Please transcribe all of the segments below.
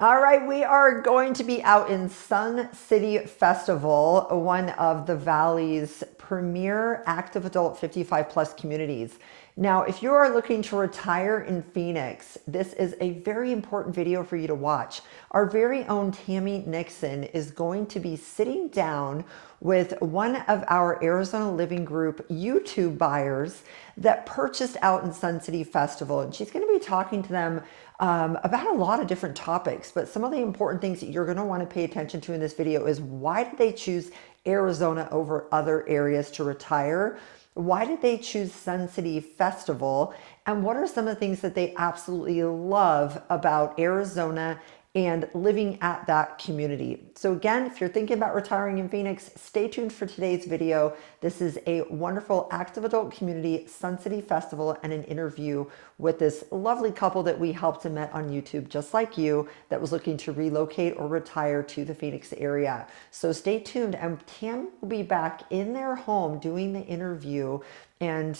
All right, we are going to be out in Sun City Festival, one of the Valley's premier active adult 55 plus communities. Now, if you are looking to retire in Phoenix, this is a very important video for you to watch. Our very own Tammi Nixon is going to be sitting down with one of our Arizona Living Group YouTube buyers that purchased out in Sun City Festival. And she's going to be talking to them about a lot of different topics, but some of the important things that you're going to want to pay attention to in this video is why did they choose Arizona over other areas to retire? Why did they choose Sun City Festival? And what are some of the things that they absolutely love about Arizona and living at that community? So again, if you're thinking about retiring in Phoenix, stay tuned for today's video. This is a wonderful active adult community, Sun City Festival, and an interview with this lovely couple that we helped and met on YouTube, just like you, that was looking to relocate or retire to the Phoenix area. So stay tuned, and Tam will be back in their home doing the interview. And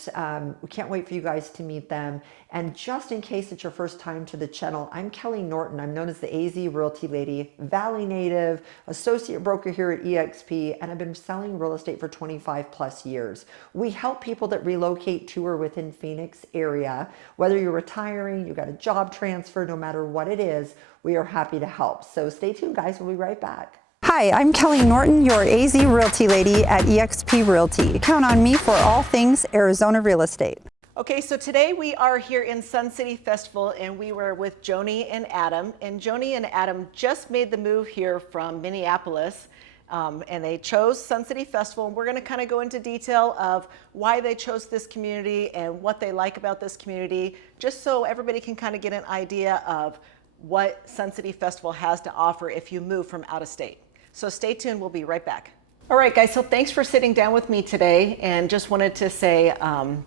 we can't wait for you guys to meet them. And just in case it's your first time to the channel, I'm Kelly Norton. I'm known as the AZ Realty Lady, Valley native, associate broker here at eXp, and I've been selling real estate for 25 plus years. We help people that relocate to or within Phoenix area. Whether you're retiring, you got a job transfer, no matter what it is, we are happy to help. So stay tuned, guys. We'll be right back. Hi, I'm Kelly Norton, your AZ Realty Lady at eXp Realty. Count on me for all things Arizona real estate. Okay, so today we are here in Sun City Festival, and we were with Joanie and Adam. And Joanie and Adam just made the move here from Minneapolis, and they chose Sun City Festival. And we're going to kind of go into detail of why they chose this community and what they like about this community, just so everybody can kind of get an idea of what Sun City Festival has to offer if you move from out of state. So stay tuned, we'll be right back. All right, guys, so thanks for sitting down with me today, and just wanted to say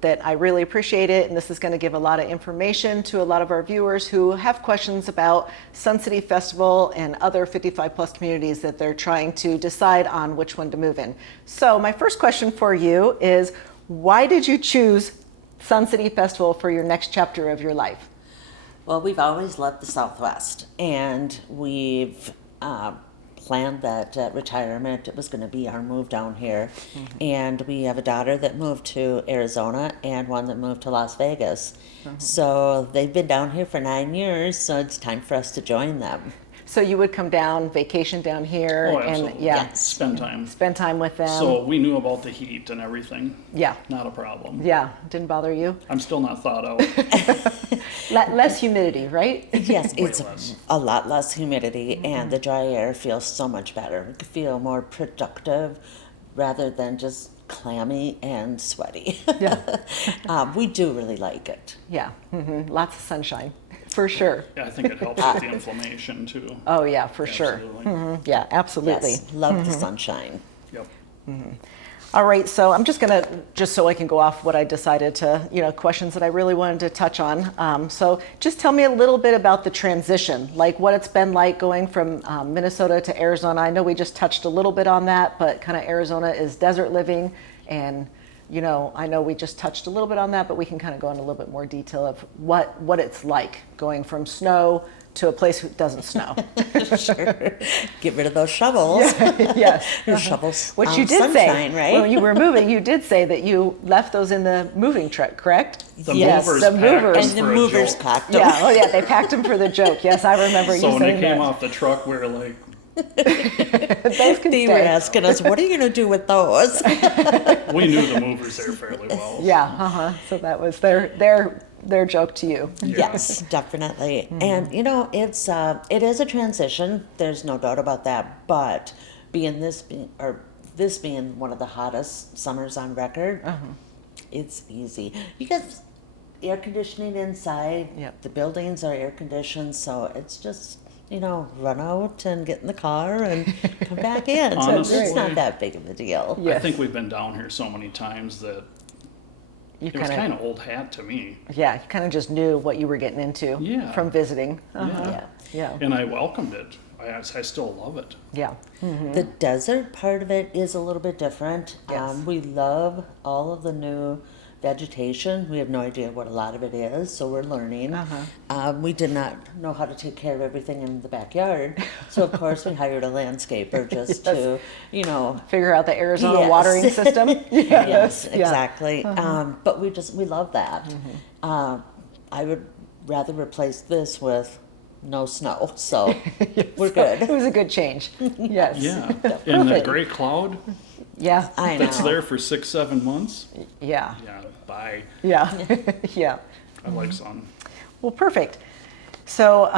that I really appreciate it, and this is going to give a lot of information to a lot of our viewers who have questions about Sun City Festival and other 55 plus communities that they're trying to decide on which one to move in. So my first question for you is, why did you choose Sun City Festival for your next chapter of your life? Well, we've always loved the Southwest, and we've planned that retirement, it was going to be our move down here. Mm-hmm. And we have a daughter that moved to Arizona and one that moved to Las Vegas. Mm-hmm. So they've been down here for 9 years, so it's time for us to join them. So you would come down, vacation down here, and spend time with them. So we knew about the heat and everything. Yeah, not a problem. Yeah, didn't bother you. I'm still not thawed out. Less humidity, right? Yes, it's less. A lot less humidity, and the dry air feels so much better. You feel more productive rather than just clammy and sweaty. Yeah, we do really like it. Yeah, lots of sunshine. For sure. Yeah, I think it helps with the inflammation too. Oh yeah, for sure. Yeah, absolutely. Yes, love the sunshine. Yep. All right, so I'm just gonna, just so I can go off what I decided to, questions that I really wanted to touch on. So just tell me a little bit about the transition, like what it's been like going from Minnesota to Arizona. I know we just touched a little bit on that, but kind of Arizona is desert living, and I know we just touched a little bit on that, but we can kind of go into a little bit more detail of what it's like going from snow to a place that doesn't snow. Sure. Get rid of those shovels. Yes. Your shovels. Which you did sunshine, say, right? when you were moving, you did say that you left those in the moving truck, correct? The Yes, movers the packed movers. them And the for a movers joke. packed them. Yeah, oh yeah, they packed them for the joke. Yes, I remember you So saying when they came that. off the truck, we were like, Those can They were stay. asking us, what are you going to do with those? we knew the movers there fairly well. Yeah, so that was their joke to you. Yes, definitely. And it is a transition. There's no doubt about that. But this being one of the hottest summers on record, it's easy. You get air conditioning inside. Yep. The buildings are air conditioned, so it's just run out and get in the car and come back in. Honestly, So it's not that big of a deal. Yes. I think we've been down here so many times that it was kind of old hat to me. Yeah, you kind of just knew what you were getting into from visiting. Yeah. And I welcomed it. I still love it. Yeah. The desert part of it is a little bit different. Yes. We love all of the new vegetation. We have no idea what a lot of it is, so we're learning. We did not know how to take care of everything in the backyard, so of course we hired a landscaper just to, you know, Figure out the Arizona Yes. watering system. yes, Yeah. exactly. But we love that. I would rather replace this with no snow, so we're good. It was a good change. Yes. Yeah, and that gray cloud Yeah. I know. that's there for 6-7 months. Yeah. Yeah, bye. Yeah. Yeah. I like sun. Well, perfect. So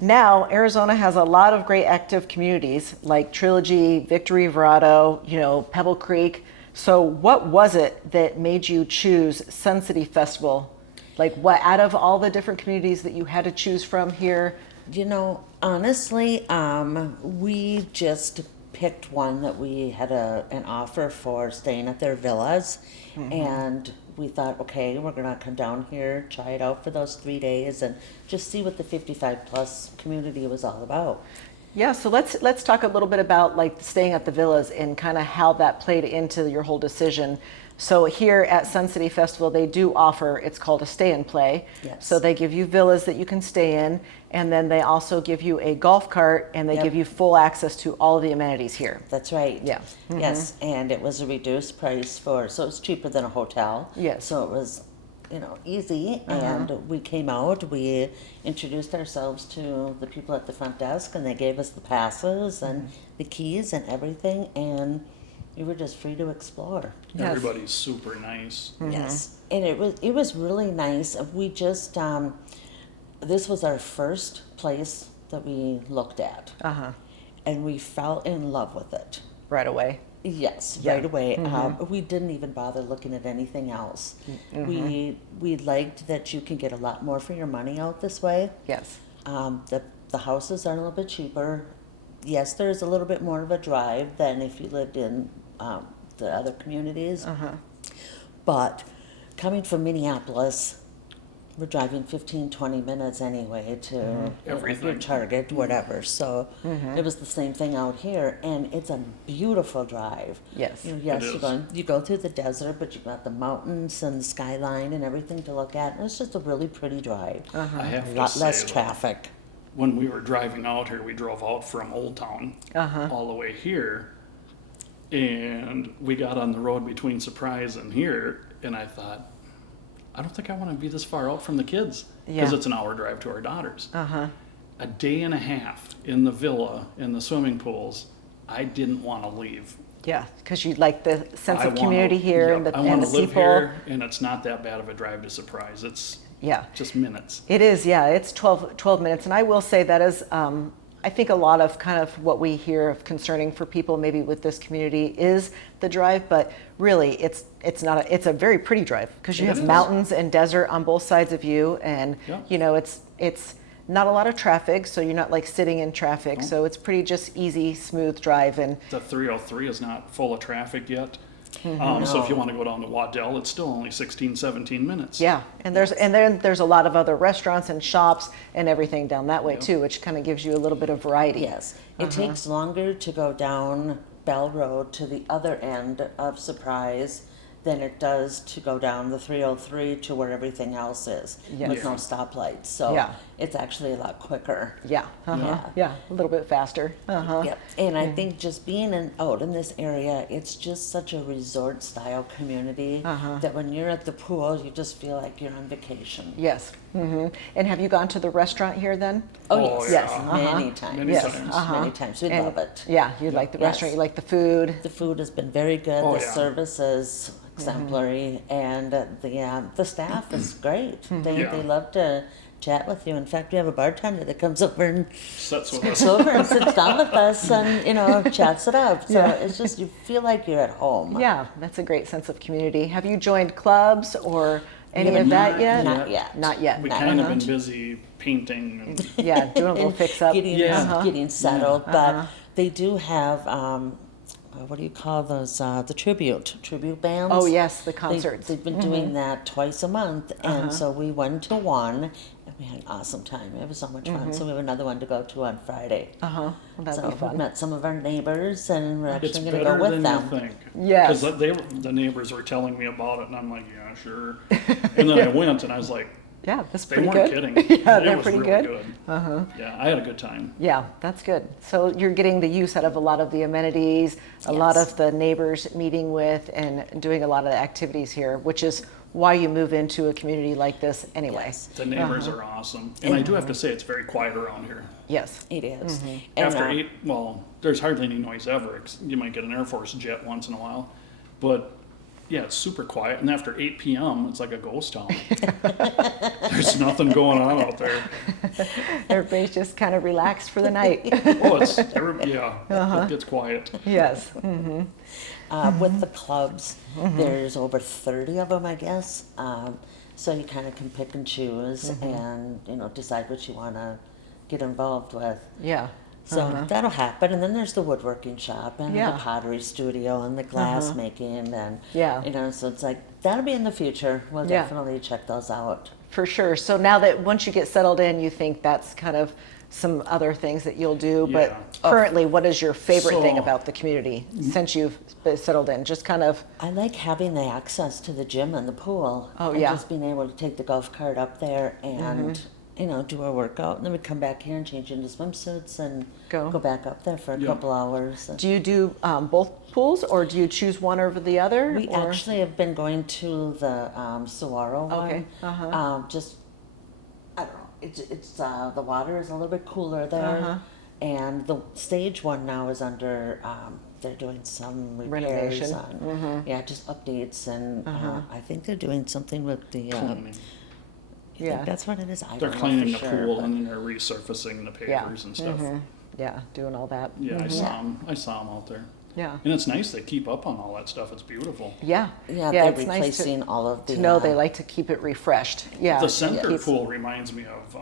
now Arizona has a lot of great active communities like Trilogy, Victory, Verado, you know, Pebble Creek. So what was it that made you choose Sun City Festival? Like what, out of all the different communities that you had to choose from here? You know, honestly, we just picked one that we had an offer for staying at their villas, and we thought, okay, we're gonna come down here, try it out for those 3 days, and just see what the 55 plus community was all about. Yeah, so let's talk a little bit about like staying at the villas and kind of how that played into your whole decision. So here at Sun City Festival, they do offer, it's called a stay and play. Yes. So they give you villas that you can stay in, and then they also give you a golf cart, and they Yep. give you full access to all of the amenities here. That's right. Yeah. Yes, and it was a reduced price so it's cheaper than a hotel. Yes. So it was, you know, easy, and we came out, we introduced ourselves to the people at the front desk, and they gave us the passes and the keys and everything, and we were just free to explore. Yes. Everybody's super nice. Yes, and it was really nice. We just this was our first place that we looked at, and we fell in love with it. Right away. Yes, Yeah. right away. We didn't even bother looking at anything else. We liked that you can get a lot more for your money out this way. Yes. The houses are a little bit cheaper. Yes, there's a little bit more of a drive than if you lived in the other communities. But coming from Minneapolis, we're driving 15, 20 minutes anyway to your Everything. Target, whatever. So it was the same thing out here, and it's a beautiful drive. Yes. You know, yes, It you go through the desert, but you've got the mountains and the skyline and everything to look at. And it's just a really pretty drive. I have A to lot say, less though, traffic. when we were driving out here, we drove out from Old Town all the way here, and we got on the road between Surprise and here, and I thought, I don't think I want to be this far out from the kids, because Yeah. it's an hour drive to our daughters. A day and a half in the villa, in the swimming pools, I didn't want to leave. Yeah, because you like the sense I of wanna- community here yep, and the, I and want the to live people. here, and it's not that bad of a drive to Surprise. It's Yeah. just minutes. It is, yeah. It's 12 minutes. And I will say that is, I think a lot of kind of what we hear of concerning for people maybe with this community is the drive, but really it's it's a very pretty drive because you It have is. mountains and desert on both sides of you, and Yeah. you know, it's not a lot of traffic, so you're not like sitting in traffic. So it's pretty just easy, smooth drive. And The 303 is not full of traffic yet. So if you want to go down to Waddell, it's still only 16, 17 minutes. yeah, and then there's a lot of other restaurants and shops and everything down that way Yeah. too, which kind of gives you a little bit of variety. Yes, it takes longer to go down Bell Road to the other end of Surprise than it does to go down the 303 to where everything else is Yes. with no stoplights. So Yeah. it's actually a lot quicker. Yeah, yeah, a little bit faster. Yep. And I think just being out in this area, it's just such a resort style community that when you're at the pool, you just feel like you're on vacation. Yes. And have you gone to the restaurant here then? Oh, Oh, yes. Yes. yeah. Many times. Many Yes. times. Many times. We And- love it. Yeah, you like the Yes. restaurant, you like the food. The food has been very good. Oh, The yeah. service is exemplary, and the staff is great. They Yeah. they love to chat with you. In fact, we have a bartender that comes over and Sits with us. sits over and sits down with us and chats it up. So Yeah. it's just you feel like you're at home. Yeah, that's a great sense of community. Have you joined clubs or any haven't of that Not yet? Not yet. Not yet. We Not kind of yet. been busy painting. And Yeah, doing a little And fix up. getting Yeah. getting settled. But they do have what do you call those, the tribute bands? Oh, yes, the concerts. They've been doing that twice a month, and so we went to one, and we had an awesome time. It was so much fun. So we have another one to go to on Friday. Well, that'd So be fun. we met some of our neighbors, and we're It's actually going to better go with than them. you think. Yes. Because the neighbors were telling me about it, and I'm like, yeah, sure. And then I went, and I was like, Yeah, that's they pretty weren't good. kidding. Yeah, It they're was pretty really good. Yeah, I had a good time. Yeah, that's good. So you're getting the use out of a lot of the amenities, a lot Yes. of the neighbors meeting with and doing a lot of the activities here, which is why you move into a community like this anyway. Yes. The neighbors are awesome. And I do have to say, it's very quiet around here. Yes. It is. And, After 8, well, there's hardly any noise ever. You might get an Air Force jet once in a while. But yeah, it's super quiet. And after 8 p.m., it's like a ghost town. There's nothing going on out there. Everybody's just kind of relaxed for the night. Oh, it gets quiet. Yes. With the clubs, there's over 30 of them, I guess. So you kind of can pick and choose and, decide what you want to get involved with. Yeah. So that'll happen. And then there's the woodworking shop and Yeah. the pottery studio and the glass making. And, Yeah. so it's like, that'll be in the future. We'll Yeah. definitely check those out. For sure. So now that once you get settled in, you think that's kind of some other things that you'll do. But Yeah. currently, what is your favorite thing So- about the community since you've been settled in? Just kind of, I like having the access to the gym and the pool. Oh, and yeah. just being able to take the golf cart up there and, do our workout. And then we come back here and change into swimsuits and Go. back up there for a Yeah. couple hours. do you do both pools or do you choose one over the other? We or? actually have been going to the Saguaro one. Okay, Just, I don't know, it's the water is a little bit cooler there. And the stage one now is under, they're doing some repairs Renovation. on, yeah, just updates. And I think they're doing something with the, Cleaning. I think Yeah. that's what it is. I They're don't know cleaning the for sure, pool but- and then they're resurfacing the Yeah. pavers and stuff. Yeah, doing all that. Yeah, I saw them out there. Yeah. And it's nice they keep up on all that stuff. It's beautiful. Yeah. Yeah, they're it's nice replacing all of the. to know they like to keep it refreshed. Yeah. The center keep- pool reminds me of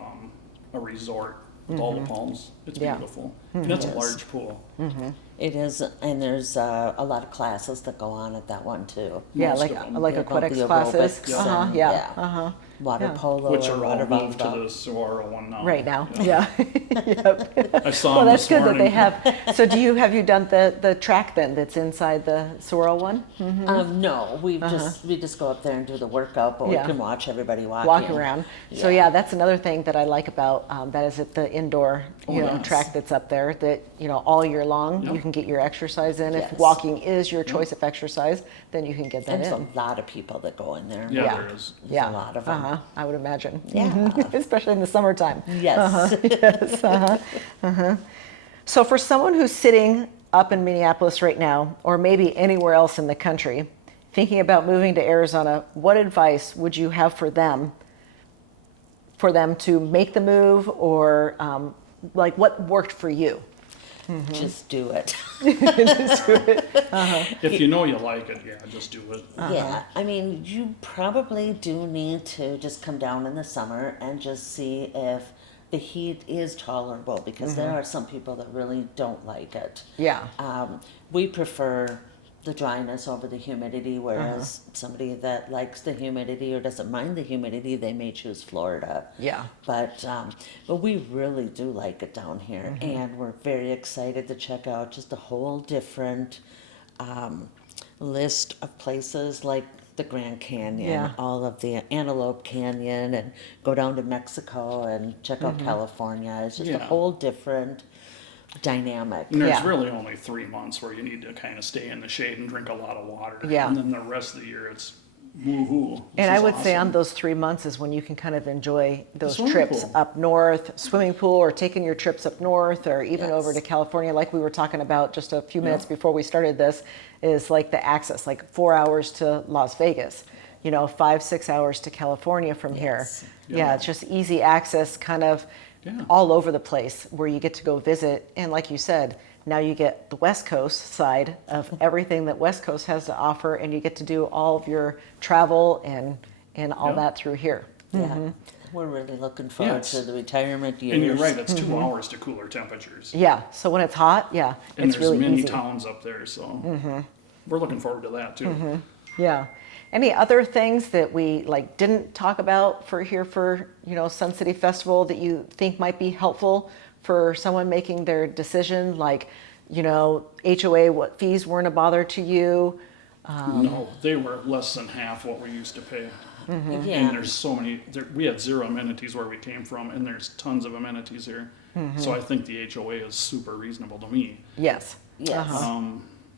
a resort with all the palms. It's Yeah. beautiful. And it's a Yes. large pool. It is, and there's a lot of classes that go on at that one too. Yeah, Most like of them. like Yeah, aquatics the classes. aerobics and, Yeah. Water Yeah. polo Which or are all water moved to volleyball. the Saguaro one now. Right now. Yeah. Yeah. Yep. I saw Well, them that's this good that they morning. have. So have you done the track then that's inside the swirl one? No, we just go up there and do the workout, but Yeah. we can watch everybody walk Walk in. around. So yeah, that's another thing that I like about that is at the indoor yes. track that's up there that all year long Yep. you can get your exercise in. Yes. If walking is your choice of exercise, then you can get that And there's in. a lot of people that go in there. Yeah, Yeah. there is. There's Yeah, a lot of them. I would imagine. Yeah. Especially in the summertime. Yes. So for someone who's sitting up in Minneapolis right now, or maybe anywhere else in the country, thinking about moving to Arizona, what advice would you have for them to make the move, or like what worked for you? Just do it. If you know you like it, yeah, just do it. Yeah, I mean, you probably do need to just come down in the summer and just see if the heat is tolerable, because there are some people that really don't like it. Yeah. We prefer the dryness over the humidity, whereas somebody that likes the humidity or doesn't mind the humidity, they may choose Florida. Yeah. But we really do like it down here, and we're very excited to check out just a whole different list of places like the Grand Canyon, Yeah. all of the Antelope Canyon, and go down to Mexico and check out California. It's just a Yeah. whole different dynamic. And there's Yeah. really only 3 months where you need to kind of stay in the shade and drink a lot of water. Yeah. And then the rest of the year, it's woohoo. And This I is would say on awesome. those 3 months is when you can kind of enjoy those swimming trips pool. up north, swimming pool, or taking your trips up north, or even Yes. over to California, like we were talking about just a few minutes before we started this, is like the access, like 4 hours to Las Vegas, 5-6 hours to California from here. Yes. Yeah, it's just easy access kind of Yeah. all over the place where you get to go visit. And like you said, now you get the West Coast side of everything that West Coast has to offer, and you get to do all of your travel and all Yep. that through here. Yeah. we're really looking forward Yes. to the retirement years. And you're right, it's 2 hours to cooler temperatures. Yeah, so when it's hot, yeah, And it's there's really many easy. towns up there, so we're looking forward to that too. Yeah. Any other things that we like didn't talk about for here for, Sun City Festival that you think might be helpful for someone making their decision? Like, HOA, what fees weren't a bother to you? No, they were less than half what we used to pay. Yeah. And there's so many, we had 0 amenities where we came from, and there's tons of amenities here. So I think the HOA is super reasonable to me. Yes. Yes.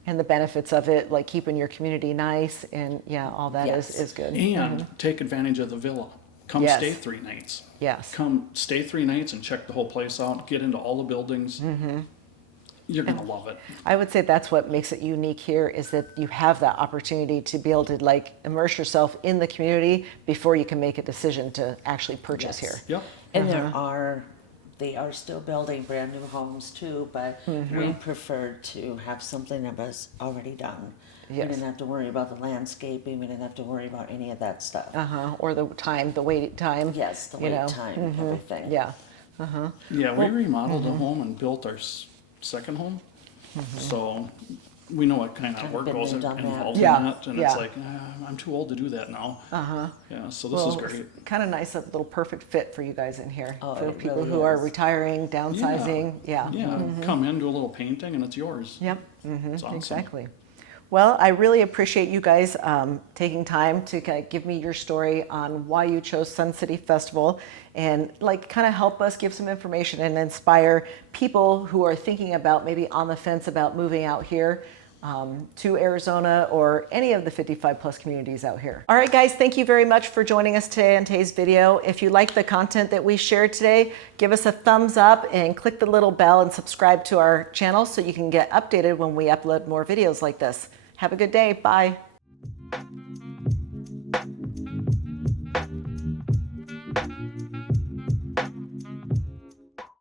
And the benefits of it, like keeping your community nice and all that Yes. is good. And take advantage of the villa. Come Yes. stay 3 nights. Yes. Come stay 3 nights and check the whole place out, get into all the buildings. You're gonna love it. I would say that's what makes it unique here is that you have that opportunity to be able to like immerse yourself in the community before you can make a decision to actually purchase here. Yep. And they are still building brand new homes too, but we preferred to have something that was already done. We Yes. didn't have to worry about the landscaping, we didn't have to worry about any of that stuff. Or the wait time. Yes, the wait time, everything. Yeah. Yeah, we remodeled a home and built our second home. So we know what kind of work been goes there, done that. involved Yeah, in that. And yeah. it's like, I'm too old to do that now. Yeah, so this is great. Kind of nice, a little perfect fit for you guys in here. Oh, for it people really who are is. retiring, downsizing. Yeah. Yeah, come in, do a little painting, and it's yours. Yep. It's awesome. Exactly. Well, I really appreciate you guys taking time to kind of give me your story on why you chose Sun City Festival and like kind of help us give some information and inspire people who are thinking about maybe on the fence about moving out here to Arizona or any of the 55 plus communities out here. All right, guys, thank you very much for joining us today on today's video. If you like the content that we shared today, give us a thumbs up and click the little bell and subscribe to our channel so you can get updated when we upload more videos like this. Have a good day. Bye.